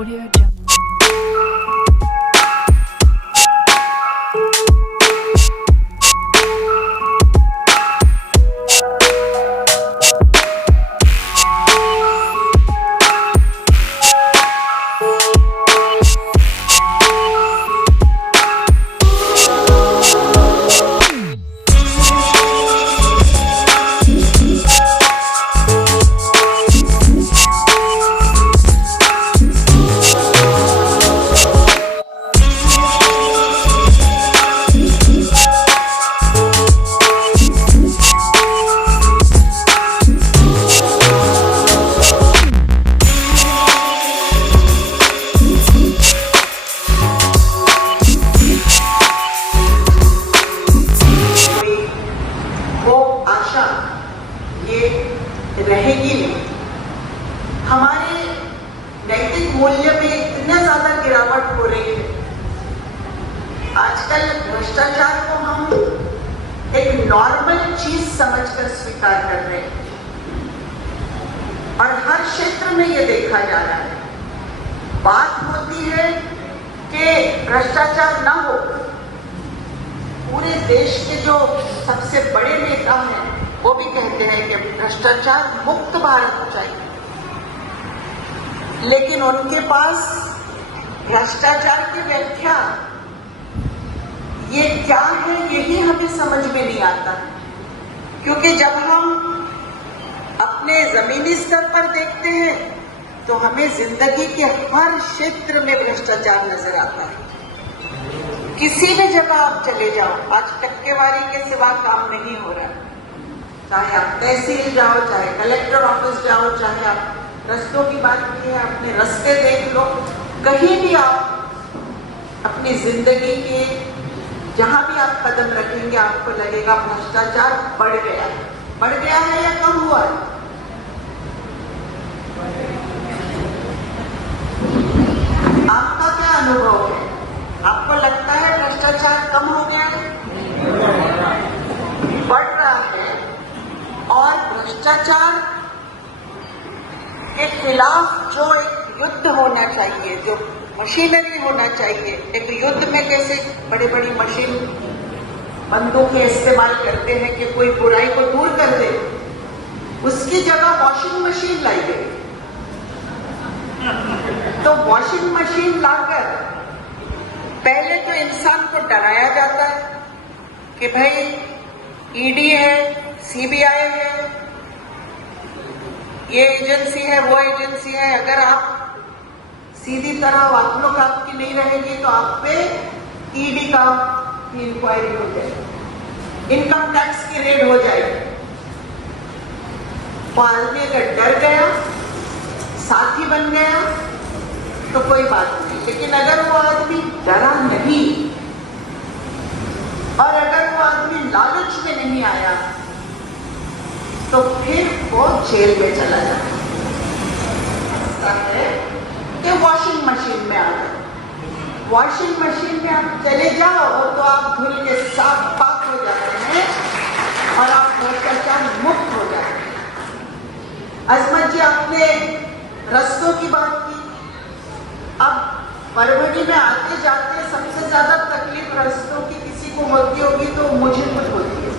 Audio Jungle. रहेगी नहीं। हमारे नैतिक मूल्य में इतना ज्यादा गिरावट हो रही है। आजकल भ्रष्टाचार को हम एक नॉर्मल चीज समझकर स्वीकार कर रहे हैं और हर क्षेत्र में ये देखा जा रहा है। बात होती है कि भ्रष्टाचार ना हो, पूरे देश के जो सबसे बड़े नेता हैं वो भी कहते हैं कि भ्रष्टाचार मुक्त भारत हो चाहिए, लेकिन उनके पास भ्रष्टाचार की व्याख्या ये क्या है यही हमें समझ में नहीं आता। क्योंकि जब हम अपने जमीनी स्तर पर देखते हैं तो हमें जिंदगी के हर क्षेत्र में भ्रष्टाचार नजर आता है। किसी भी जगह आप चले जाओ, आज टक्केवारी के सिवा काम नहीं हो रहा। चाहे आप तहसील जाओ, चाहे कलेक्टर ऑफिस जाओ, चाहे आप रस्तों की बात की है, अपने रास्ते देख लो, कहीं भी आप अपनी जिंदगी के जहां भी आप कदम रखेंगे आपको लगेगा भ्रष्टाचार बढ़ गया है या कम हुआ है। आपका क्या अनुभव है? आपको लगता है भ्रष्टाचार कम हो गया है? बढ़ रहा है। और भ्रष्टाचार के खिलाफ जो एक युद्ध होना चाहिए, जो मशीनरी होना चाहिए, एक युद्ध में कैसे बड़ी बड़ी मशीन बंदूकें इस्तेमाल करते हैं कि कोई बुराई को दूर कर दे, उसकी जगह वॉशिंग मशीन लाई गई। तो वॉशिंग मशीन लाकर पहले तो इंसान को डराया जाता है कि भाई ईडी है, सीबीआई है, ये एजेंसी है, वो एजेंसी है, अगर आप सीधी तरह वाकलोक आपकी नहीं रहेगी तो आप पे ईडी का इंक्वायरी हो जाएगी, इनकम टैक्स की रेड हो जाएगी। तो आदमी अगर डर गया, साथी बन गया तो कोई बात नहीं, लेकिन अगर वो आदमी डरा नहीं और अगर वो आदमी लालच में नहीं आया तो फिर वो जेल में चला जाता है कि वॉशिंग मशीन में आ गए। वॉशिंग मशीन में आप चले जाओ तो आप धुल के साफ पाक हो जाते हैं और आप भ्रष्टाचार मुक्त हो जाते हैं। अजमत जी, आपने रस्तों की बात की। अब परवनी में आते जाते सबसे ज्यादा तकलीफ रस्तों की किसी को होती होगी तो मुझे कुछ होती है,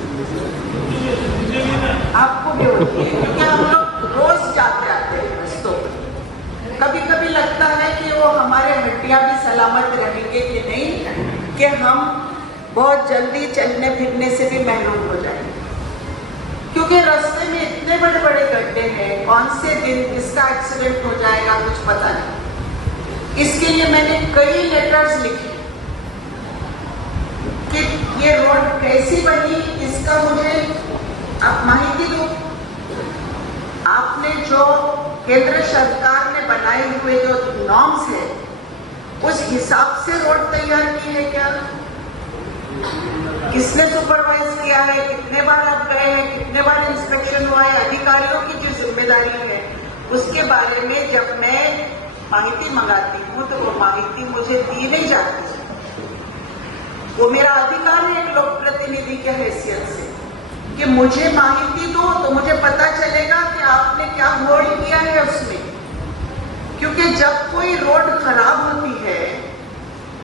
आपको भी होती है, क्योंकि हम लोग रोज जाते आते हैं रस्तों। कभी कभी लगता है कि वो हमारे हड्डियां भी सलामत रहेंगे कि नहीं, कि हम बहुत जल्दी चलने फिरने से भी महरूम हो जाएंगे, क्योंकि रास्ते में इतने बड़े बड़े गड्ढे हैं, कौन से दिन किसका एक्सीडेंट हो जाएगा कुछ पता नहीं। इसके लिए मैंने कई लेटर्स लिखे कि ये रोड कैसी बनी, इसका मुझे आप माहिती दो। आपने जो केंद्र सरकार ने बनाए हुए जो नॉर्म्स है उस हिसाब से रोड तैयार की है क्या? किसने सुपरवाइज किया है? कितने बार आप गए हैं? कितने बार इंस्पेक्शन हुआ है? अधिकारियों की जो जिम्मेदारी है उसके बारे में जब मैं माहिती मंगाती हूँ तो वो माहिती मुझे दी नहीं जाती। वो मेरा अधिकार है एक लोक प्रतिनिधि के हैसियत से कि मुझे माहिती दो तो मुझे पता चलेगा कि आपने क्या घोड़ किया है उसमें। क्योंकि जब कोई रोड खराब